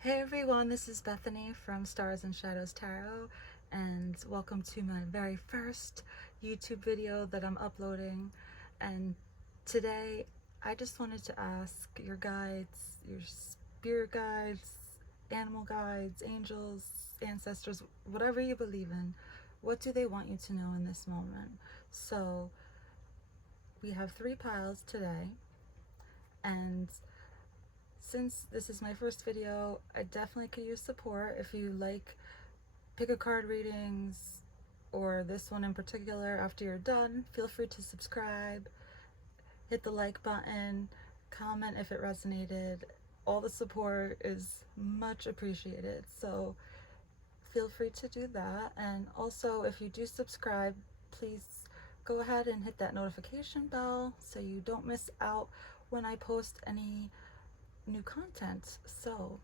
Hey everyone, this is Bethany from Stars and Shadows Tarot, and welcome to my very first YouTube video that I'm uploading. And today I just wanted to ask your guides, your spirit guides, animal guides, angels, ancestors, whatever you believe in, what do they want you to know in this moment? So we have 3 piles today, and since this is my first video, I definitely could use support. If you like pick a card readings or this one in particular, after you're done, feel free to subscribe, hit the like button, comment if it resonated. All the support is much appreciated, so feel free to do that. And also, if you do subscribe, please go ahead and hit that notification bell so you don't miss out when I post any new content. So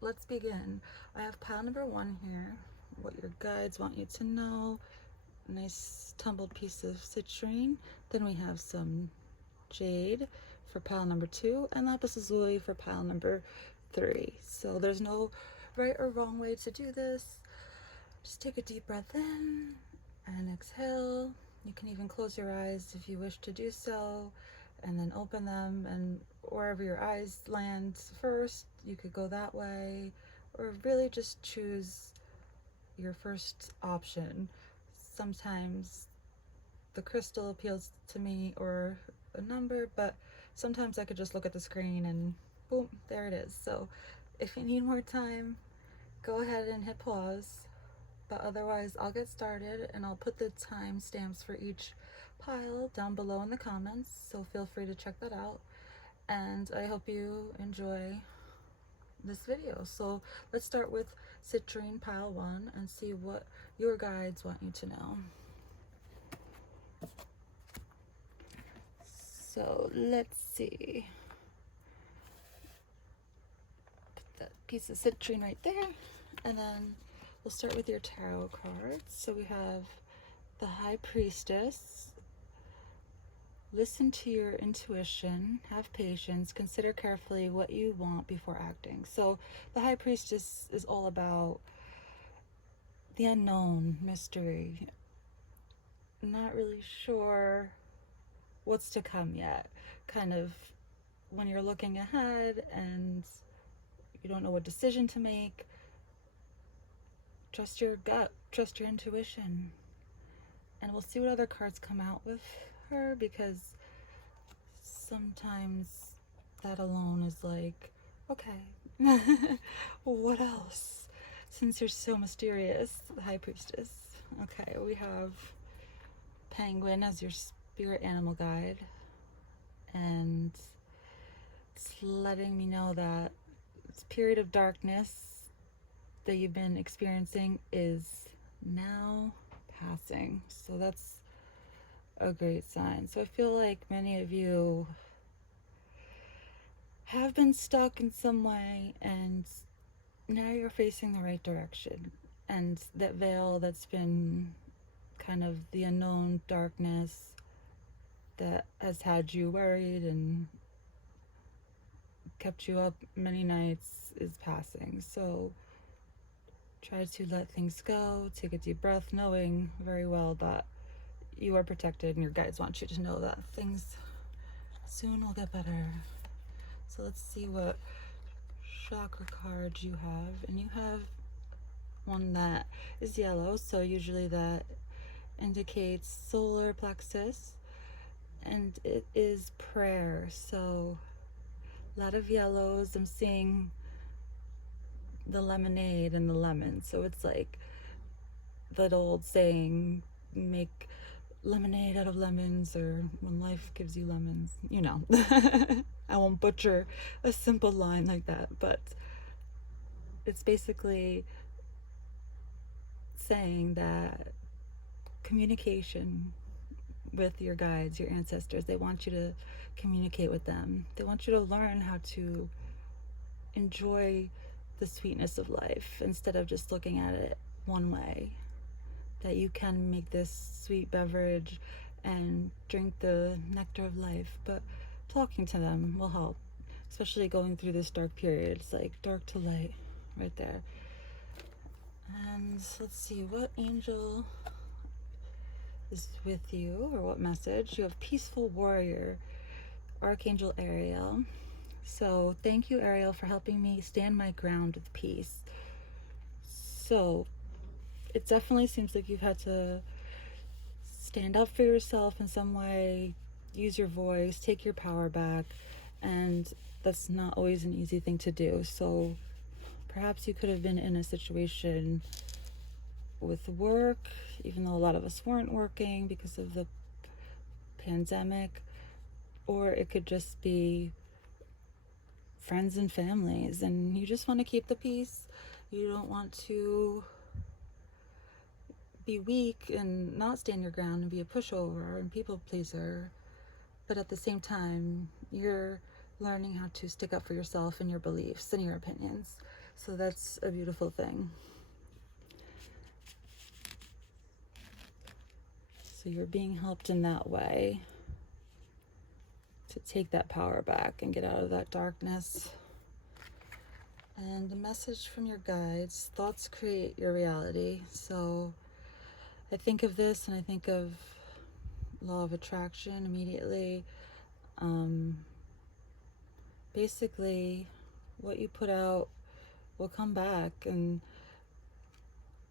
let's begin. I have pile number 1 here, what your guides want you to know. Nice tumbled piece of citrine. Then we have some jade for pile number 2 and lapis lazuli for pile number 3. So there's no right or wrong way to do this. Just take a deep breath in and exhale. You can even close your eyes if you wish to do so, and then open them, and wherever your eyes land first, you could go that way, or really just choose your first option. Sometimes the crystal appeals to me, or a number, but sometimes I could just look at the screen and boom, there it is. So if you need more time, go ahead and hit pause, but otherwise I'll get started, and I'll put the time stamps for each pile down below in the comments, so feel free to check that out. And I hope you enjoy this video. So let's start with citrine pile 1 and see what your guides want you to know. So let's see. Put that piece of citrine right there, and then we'll start with your tarot cards. So we have the High Priestess. Listen to your intuition, have patience, consider carefully what you want before acting. So the High Priestess is all about the unknown, mystery. Not really sure what's to come yet. Kind of when you're looking ahead and you don't know what decision to make, trust your gut, trust your intuition. And we'll see what other cards come out with her, because sometimes that alone is like, okay, what else? Since you're so mysterious, the High Priestess. Okay, we have Penguin as your spirit animal guide, and it's letting me know that this period of darkness that you've been experiencing is now passing. So that's a great sign. So I feel like many of you have been stuck in some way, and now you're facing the right direction. And that veil that's been kind of the unknown darkness that has had you worried and kept you up many nights is passing. So try to let things go, take a deep breath, knowing very well that you are protected, and your guides want you to know that things soon will get better. So let's see what chakra cards you have. And you have one that is yellow, so usually that indicates solar plexus, and it is prayer. So a lot of yellows. I'm seeing the lemonade and the lemon, so it's like that old saying, make lemonade out of lemons, or when life gives you lemons, you know. I won't butcher a simple line like that, but it's basically saying that communication with your guides, your ancestors, they want you to communicate with them. They want you to learn how to enjoy the sweetness of life instead of just looking at it one way. That you can make this sweet beverage and drink the nectar of life, but talking to them will help. especially going through this dark period. It's like dark to light right there. And let's see, what angel is with you, or what message? You have Peaceful Warrior, Archangel Ariel. So thank you, Ariel, for helping me stand my ground with peace. So it definitely seems like you've had to stand up for yourself in some way, use your voice, take your power back, and that's not always an easy thing to do. So perhaps you could have been in a situation with work, even though a lot of us weren't working because of the pandemic, or it could just be friends and families, and you just want to keep the peace. You don't want to be weak and not stand your ground and be a pushover and people pleaser, but at the same time you're learning how to stick up for yourself and your beliefs and your opinions. So that's a beautiful thing. So you're being helped in that way to take that power back and get out of that darkness. And a message from your guides: thoughts create your reality. So I think of this and I think of law of attraction immediately. Basically, what you put out will come back, and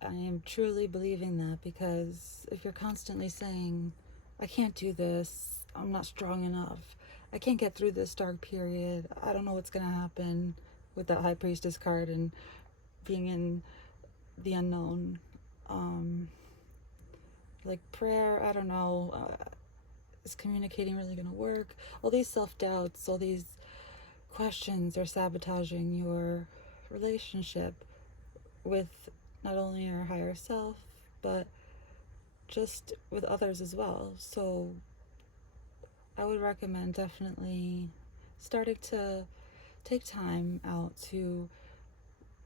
I am truly believing that, because if you're constantly saying, I can't do this, I'm not strong enough, I can't get through this dark period, I don't know what's going to happen, with that High Priestess card and being in the unknown, like prayer, I don't know, is communicating really going to work? All these self-doubts, all these questions are sabotaging your relationship with not only your higher self, but just with others as well. So I would recommend definitely starting to take time out to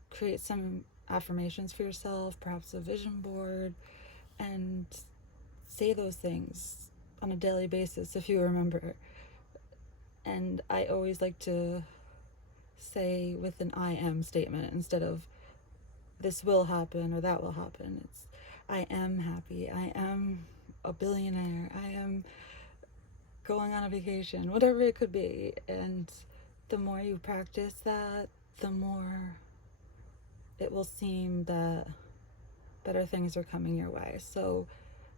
create some affirmations for yourself, perhaps a vision board, and say those things on a daily basis if you remember. And I always like to say with an I am statement instead of this will happen or that will happen. It's I am happy, I am a billionaire, I am going on a vacation, whatever it could be. And the more you practice that, the more it will seem that better things are coming your way. So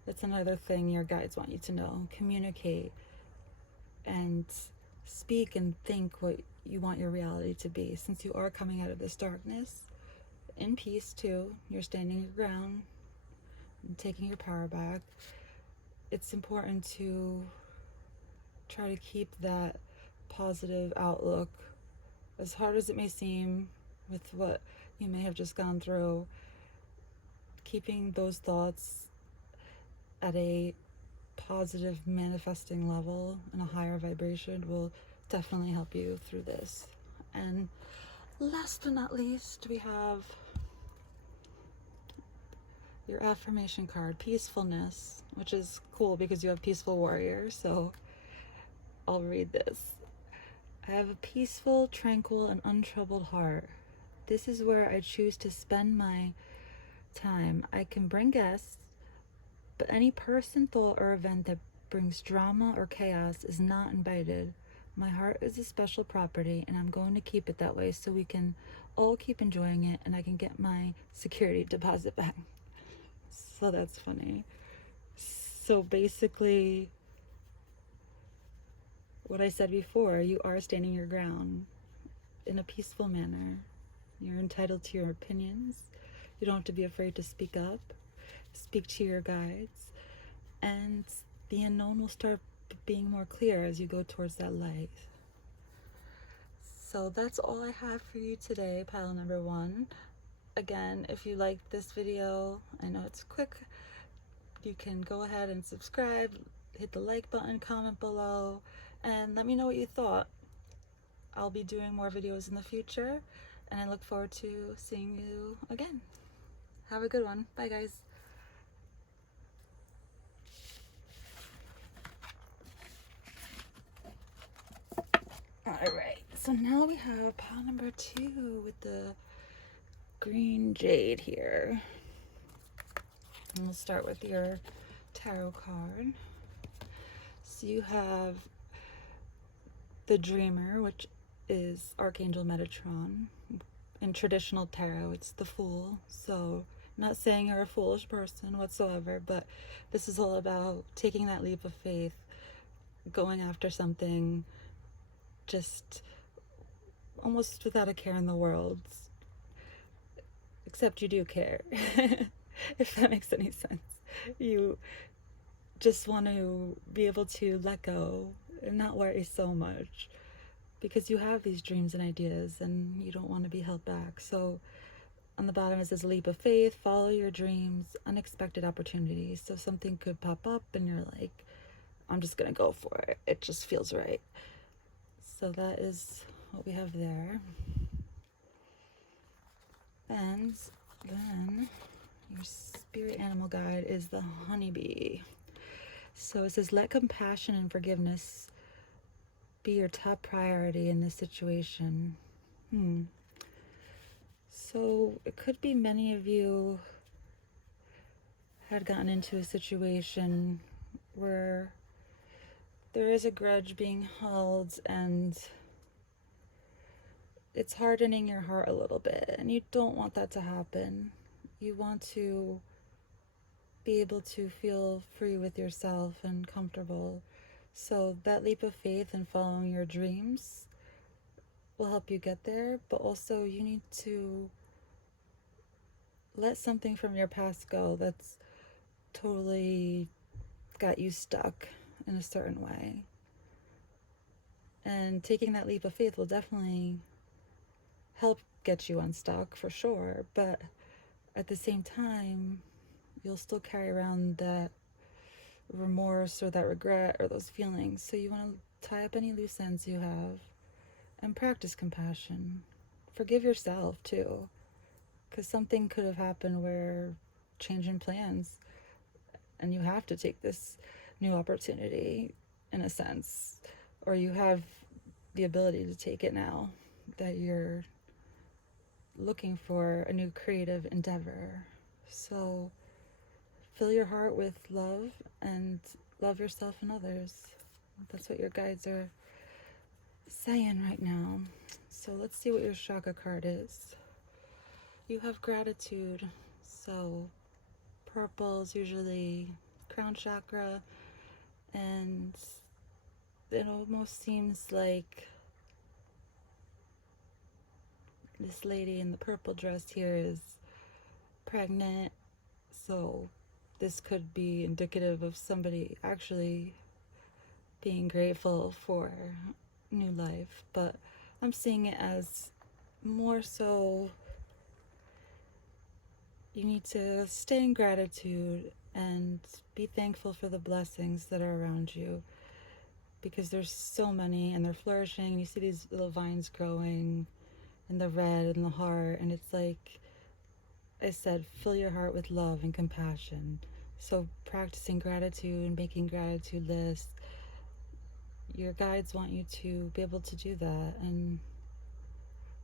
that's another thing your guides want you to know. Communicate and speak and think what you want your reality to be. Since you are coming out of this darkness in peace too, you're standing your ground and taking your power back, it's important to try to keep that positive outlook, as hard as it may seem with what you may have just gone through. Keeping those thoughts at a positive manifesting level and a higher vibration will definitely help you through this. And last but not least, we have your affirmation card, Peacefulness, which is cool because you have Peaceful Warrior. So I'll read this. I have a peaceful, tranquil, and untroubled heart. This is where I choose to spend my time. I can bring guests, but any person, thought, or event that brings drama or chaos is not invited. My heart is a special property, and I'm going to keep it that way so we can all keep enjoying it and I can get my security deposit back. So that's funny. So basically, what I said before, you are standing your ground in a peaceful manner. You're entitled to your opinions. You don't have to be afraid to speak up. Speak to your guides, and the unknown will start being more clear as you go towards that light. So that's all I have for you today, pile number one. Again, if you liked this video, I know it's quick, you can go ahead and subscribe, hit the like button, comment below, and let me know what you thought. I'll be doing more videos in the future, and I look forward to seeing you again. Have a good one. Bye, guys. All right. so now we have pile number 2 with the green jade here. And we'll start with your tarot card. So you have the Dreamer, which is Archangel Metatron. In traditional tarot, it's the Fool. So not saying you're a foolish person whatsoever, but this is all about taking that leap of faith, going after something just almost without a care in the world. Except you do care, if that makes any sense. You just want to be able to let go and not worry so much, because you have these dreams and ideas and you don't want to be held back. So on the bottom it says leap of faith, follow your dreams, unexpected opportunities. So something could pop up and you're like, I'm just gonna go for it, it just feels right. So that is what we have there. And then your spirit animal guide is the honeybee. So it says, let compassion and forgiveness be your top priority in this situation. So it could be many of you had gotten into a situation where there is a grudge being held and it's hardening your heart a little bit, and you don't want that to happen. You want to be able to feel free with yourself and comfortable. So that leap of faith and following your dreams will help you get there, but also you need to let something from your past go that's totally got you stuck in a certain way. And taking that leap of faith will definitely help get you unstuck for sure, but at the same time you'll still carry around that remorse or that regret or those feelings. So you want to tie up any loose ends you have and practice compassion. Forgive yourself too, because something could have happened where changing plans and you have to take this new opportunity in a sense, or you have the ability to take it now that you're looking for a new creative endeavor. So fill your heart with love and love yourself and others. That's what your guides are saying right now. So let's see what your chakra card is. You have gratitude. So purple is usually crown chakra, and it almost seems like this lady in the purple dress here is pregnant. So this could be indicative of somebody actually being grateful for new life, but I'm seeing it as more so you need to stay in gratitude and be thankful for the blessings that are around you, because there's so many and they're flourishing, and you see these little vines growing in the red and the heart, and it's like I said, fill your heart with love and compassion. So practicing gratitude and making gratitude lists, your guides want you to be able to do that and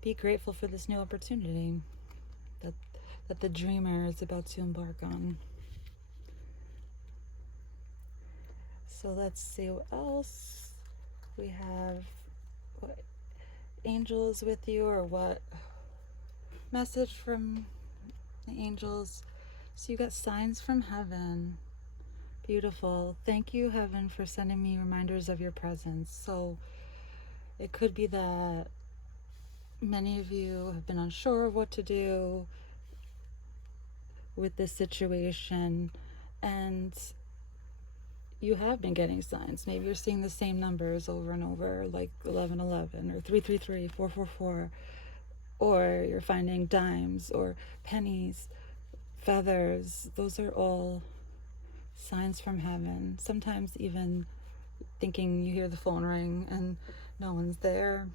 be grateful for this new opportunity that the dreamer is about to embark on. So let's see what else we have. What angels with you, or what message from the angels? So you got signs from heaven. Beautiful. Thank you, heaven, for sending me reminders of your presence. So it could be that many of you have been unsure of what to do with this situation, and you have been getting signs. Maybe you're seeing the same numbers over and over, like 1111 or 333, 444, or you're finding dimes or pennies, feathers. Those are all signs from heaven. Sometimes even thinking you hear the phone ring and no one's there,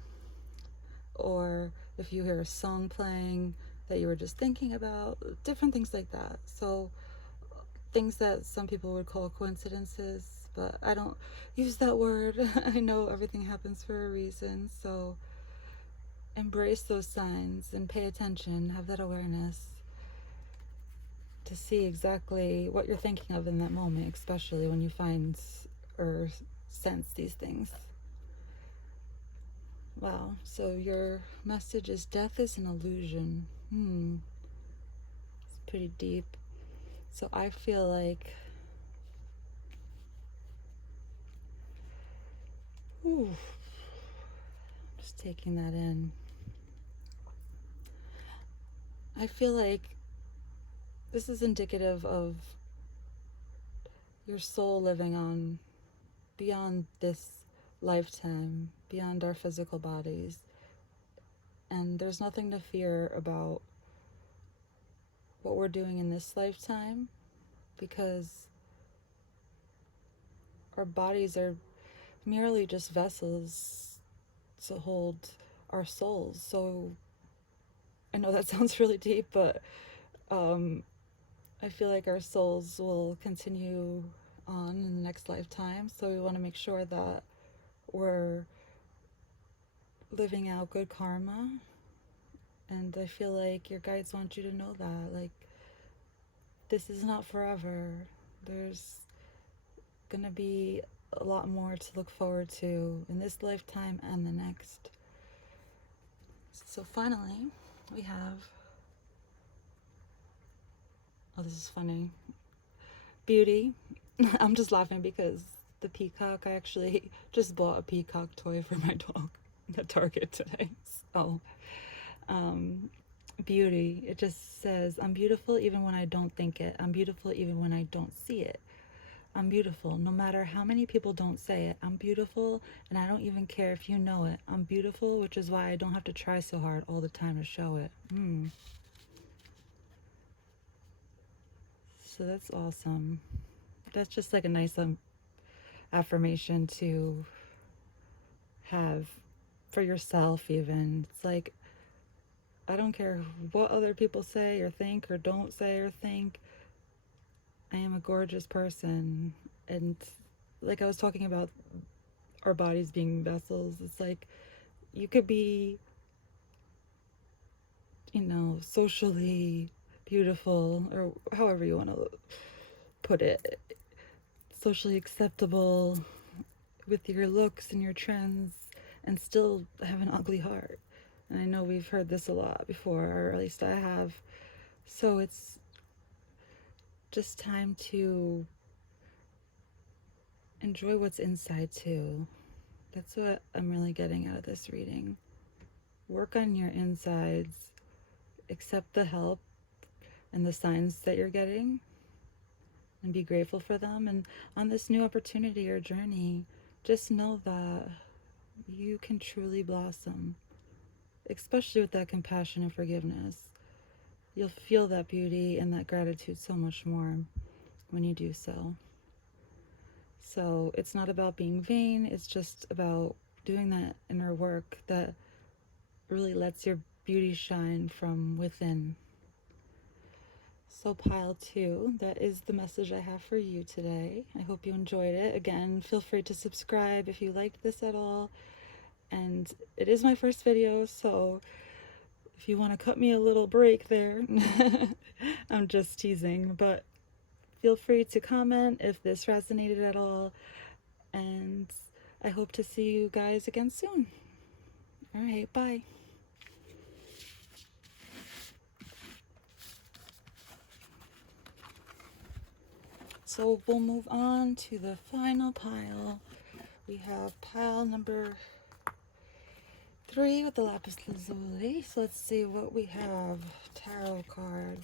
or if you hear a song playing that you were just thinking about, different things like that. So things that some people would call coincidences, but I don't use that word. I know everything happens for a reason. So embrace those signs and pay attention, have that awareness to see exactly what you're thinking of in that moment, especially when you find or sense these things. Wow, so your message is death is an illusion. It's pretty deep. So I feel like, just taking that in. I feel like this is indicative of your soul living on beyond this lifetime, beyond our physical bodies. And there's nothing to fear about what we're doing in this lifetime, because our bodies are merely just vessels to hold our souls. So I know that sounds really deep, but I feel like our souls will continue on in the next lifetime. So we want to make sure that we're living out good karma. And I feel like your guides want you to know that, like, this is not forever. There's gonna be a lot more to look forward to in this lifetime and the next. So finally, we have, oh, this is funny, Beauty. I'm just laughing because the peacock, I actually just bought a peacock toy for my dog at Target today. So, Beauty, it just says, I'm beautiful even when I don't think it. I'm beautiful even when I don't see it. I'm beautiful no matter how many people don't say it. I'm beautiful and I don't even care if you know it. I'm beautiful, which is why I don't have to try so hard all the time to show it. So that's awesome. That's just like a nice affirmation to have for yourself even. It's like, I don't care what other people say or think or don't say or think. I am a gorgeous person. And like I was talking about our bodies being vessels, it's like you could be, socially beautiful, or however you want to put it, socially acceptable with your looks and your trends, and still have an ugly heart. And I know we've heard this a lot before, or at least I have. So it's just time to enjoy what's inside too. That's what I'm really getting out of this reading. Work on your insides, accept the help and the signs that you're getting, and be grateful for them. And on this new opportunity or journey, just know that you can truly blossom, especially with that compassion and forgiveness. You'll feel that beauty and that gratitude so much more when you do so. So it's not about being vain, it's just about doing that inner work that really lets your beauty shine from within. So pile 2, that is the message I have for you today. I hope you enjoyed it. Again, feel free to subscribe if you liked this at all. And it is my first video, so if you want to cut me a little break there, I'm just teasing, but feel free to comment if this resonated at all. And I hope to see you guys again soon. All right, bye. So we'll move on to the final pile. We have pile number 3 with the lapis lazuli. So let's see what we have. Tarot card,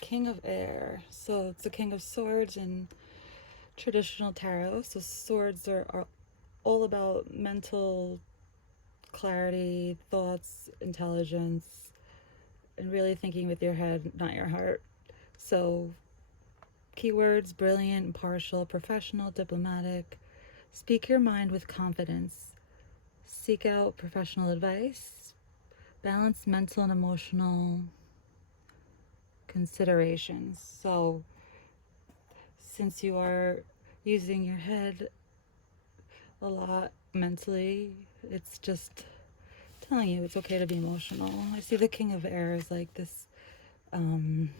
King of Air. So it's the King of Swords in traditional tarot. So swords are all about mental clarity, thoughts, intelligence, and really thinking with your head, not your heart. So keywords: brilliant, impartial, professional, diplomatic. Speak your mind with confidence. Seek out professional advice. Balance mental and emotional considerations. So since you are using your head a lot mentally, it's just telling you it's okay to be emotional. I see the King of Air as like this kind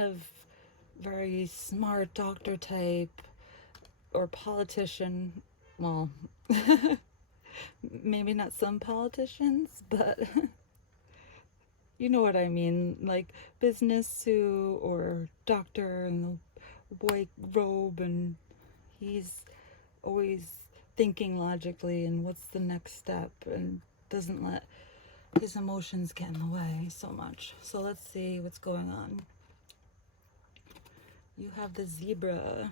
of very smart doctor type or politician. Well, maybe not some politicians, but you know what I mean. Like business suit or doctor in the white robe, and he's always thinking logically and what's the next step, and doesn't let his emotions get in the way so much. So let's see what's going on. You have the Zebra.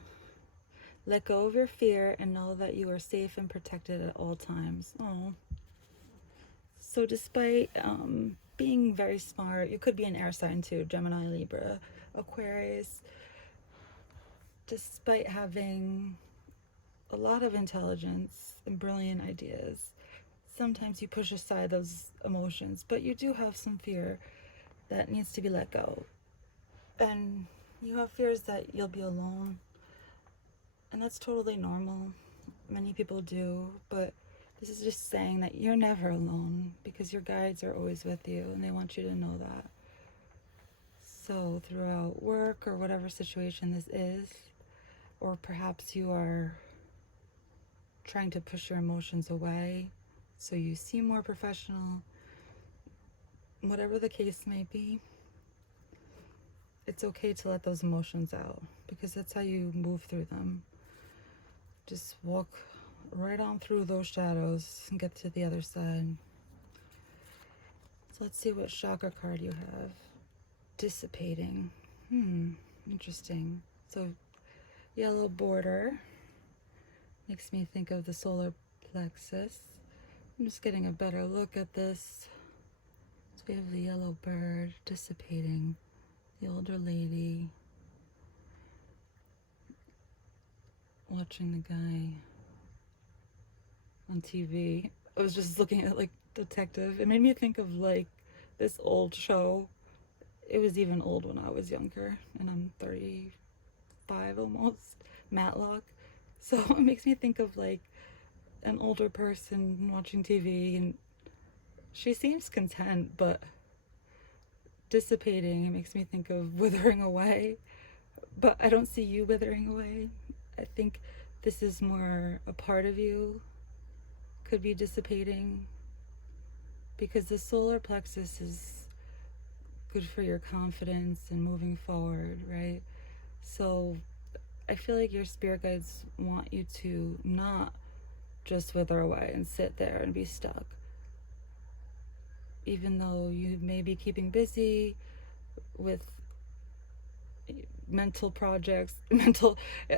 Let go of your fear and know that you are safe and protected at all times. Oh. So despite being very smart, you could be an air sign too, Gemini, Libra, Aquarius. Despite having a lot of intelligence and brilliant ideas, sometimes you push aside those emotions, but you do have some fear that needs to be let go. And you have fears that you'll be alone, and that's totally normal. Many people do, but this is just saying that you're never alone because your guides are always with you, and they want you to know that. So throughout work or whatever situation this is, or perhaps you are trying to push your emotions away so you seem more professional, whatever the case may be, it's okay to let those emotions out because that's how you move through them. Just walk right on through those shadows and get to the other side. So let's see what chakra card you have. Dissipating. Interesting. So yellow border makes me think of the solar plexus. I'm just getting a better look at this. So we have the yellow bird dissipating, the older lady watching the guy on TV. I was just looking at like Detective. It made me think of like this old show. It was even old when I was younger, and I'm 35 almost. Matlock. So it makes me think of like an older person watching TV, and she seems content, but dissipating. It makes me think of withering away, but I don't see you withering away. I think this is more a part of you could be dissipating, because the solar plexus is good for your confidence and moving forward, right? So I feel like your spirit guides want you to not just wither away and sit there and be stuck. Even though you may be keeping busy with mental projects,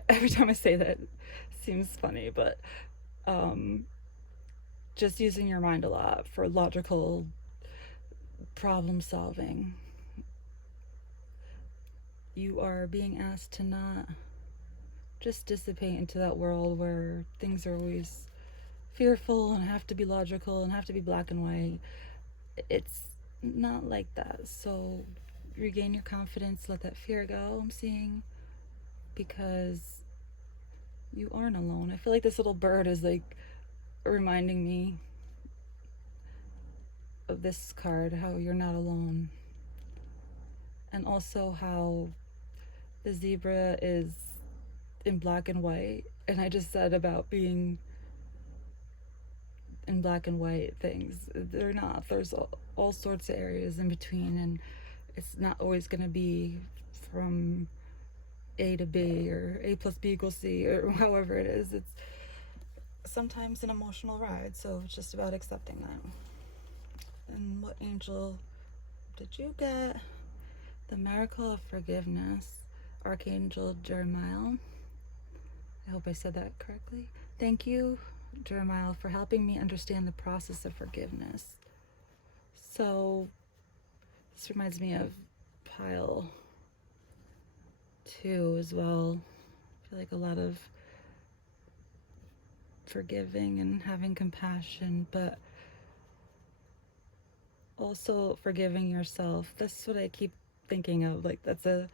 every time I say that it seems funny, but just using your mind a lot for logical problem solving. You are being asked to not just dissipate into that world where things are always fearful and have to be logical and have to be black and white. It's not like that. So regain your confidence, let that fear go, I'm seeing, because you aren't alone. I feel like this little bird is like reminding me of this card, how you're not alone. And also how the zebra is in black and white. And I just said about being in black and white things. They're not. There's all sorts of areas in between, and it's not always going to be from A to B or A plus B equals C or however it is. It's sometimes an emotional ride, so it's just about accepting that. And what angel did you get? The Miracle of Forgiveness, Archangel Jeremiah. I hope I said that correctly. Thank you, Jeremiah, for helping me understand the process of forgiveness. So this reminds me of pile 2 as well. I feel like a lot of forgiving and having compassion, but also forgiving yourself. That's what I keep thinking of. Like that's a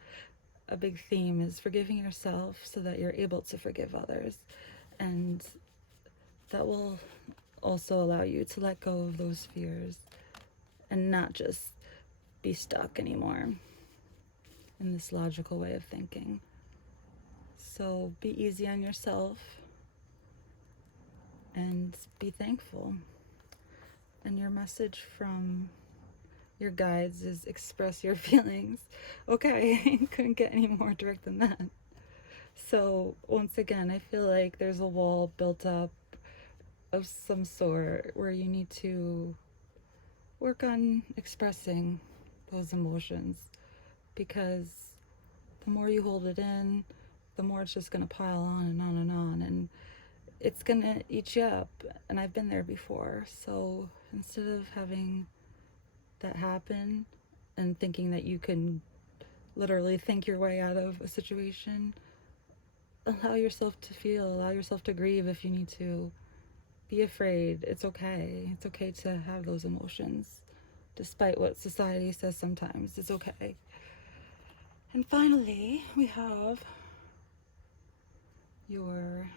big theme, is forgiving yourself so that you're able to forgive others. And that will also allow you to let go of those fears and not just be stuck anymore in this logical way of thinking. So be easy on yourself and be thankful. And your message from your guides is express your feelings. Okay, couldn't get any more direct than that. So once again, I feel like there's a wall built up of some sort where you need to work on expressing those emotions, because the more you hold it in, the more it's just going to pile on and on and on, and it's going to eat you up. And I've been there before. So instead of having that happen and thinking that you can literally think your way out of a situation, allow yourself to feel, allow yourself to grieve if you need to. Be afraid. It's okay. It's okay to have those emotions, despite what society says sometimes. It's okay. And finally, we have your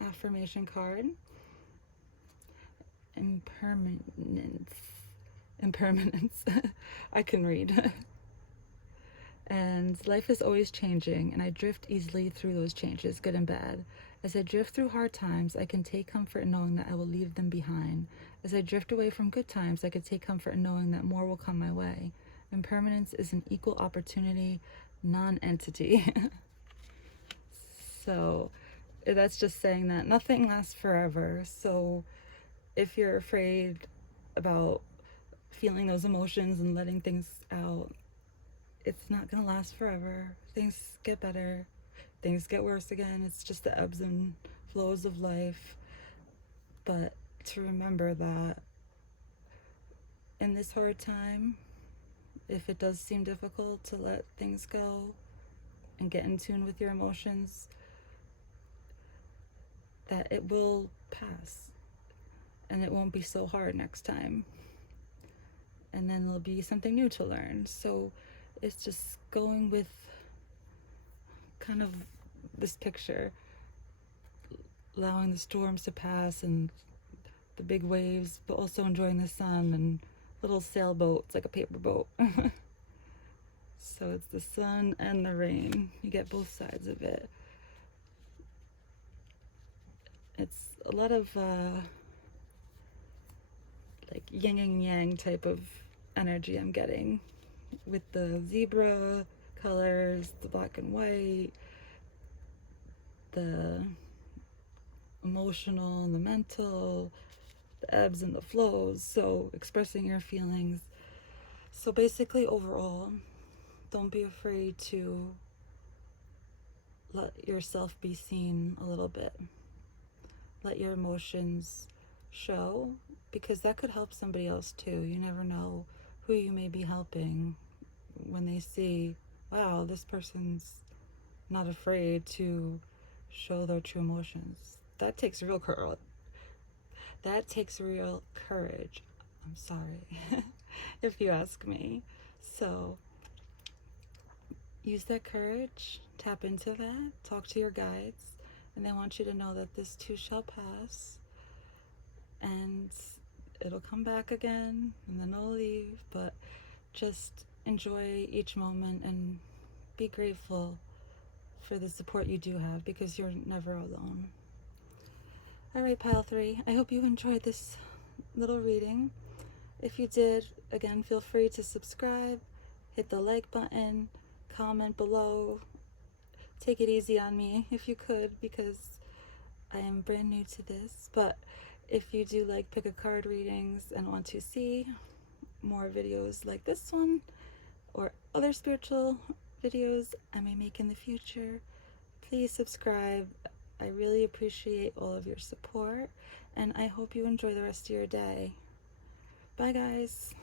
affirmation card. Impermanence. Impermanence. I can read. And life is always changing, and I drift easily through those changes, good and bad. As I drift through hard times, I can take comfort in knowing that I will leave them behind. As I drift away from good times, I can take comfort in knowing that more will come my way. Impermanence is an equal opportunity non-entity. So that's just saying that nothing lasts forever. So if you're afraid about feeling those emotions and letting things out, it's not gonna last forever. Things get better, things get worse again. It's just the ebbs and flows of life. But to remember that in this hard time, if it does seem difficult to let things go and get in tune with your emotions, that it will pass and it won't be so hard next time. And then there'll be something new to learn. So it's just going with kind of this picture, allowing the storms to pass and the big waves, but also enjoying the sun and little sailboats, like a paper boat. So it's the sun and the rain. You get both sides of it. It's a lot of like yin and yang type of energy I'm getting with the zebra colors, the black and white, the emotional and the mental, the ebbs and the flows. So expressing your feelings. So basically, overall, don't be afraid to let yourself be seen a little bit. Let your emotions show, because that could help somebody else too. You never know who you may be helping when they see, wow, this person's not afraid to show their true emotions. That takes real courage. That takes real courage. I'm sorry, if you ask me. So use that courage, tap into that, talk to your guides, and they want you to know that this too shall pass, and it'll come back again, and then it'll leave. But just enjoy each moment and be grateful for the support you do have, because you're never alone. All right, pile 3, I hope you enjoyed this little reading. If you did, again, feel free to subscribe, hit the like button, comment below. Take it easy on me if you could, because I am brand new to this. But if you do like pick a card readings and want to see more videos like this one or other spiritual videos I may make in the future, please subscribe. I really appreciate all of your support, and I hope you enjoy the rest of your day. Bye, guys.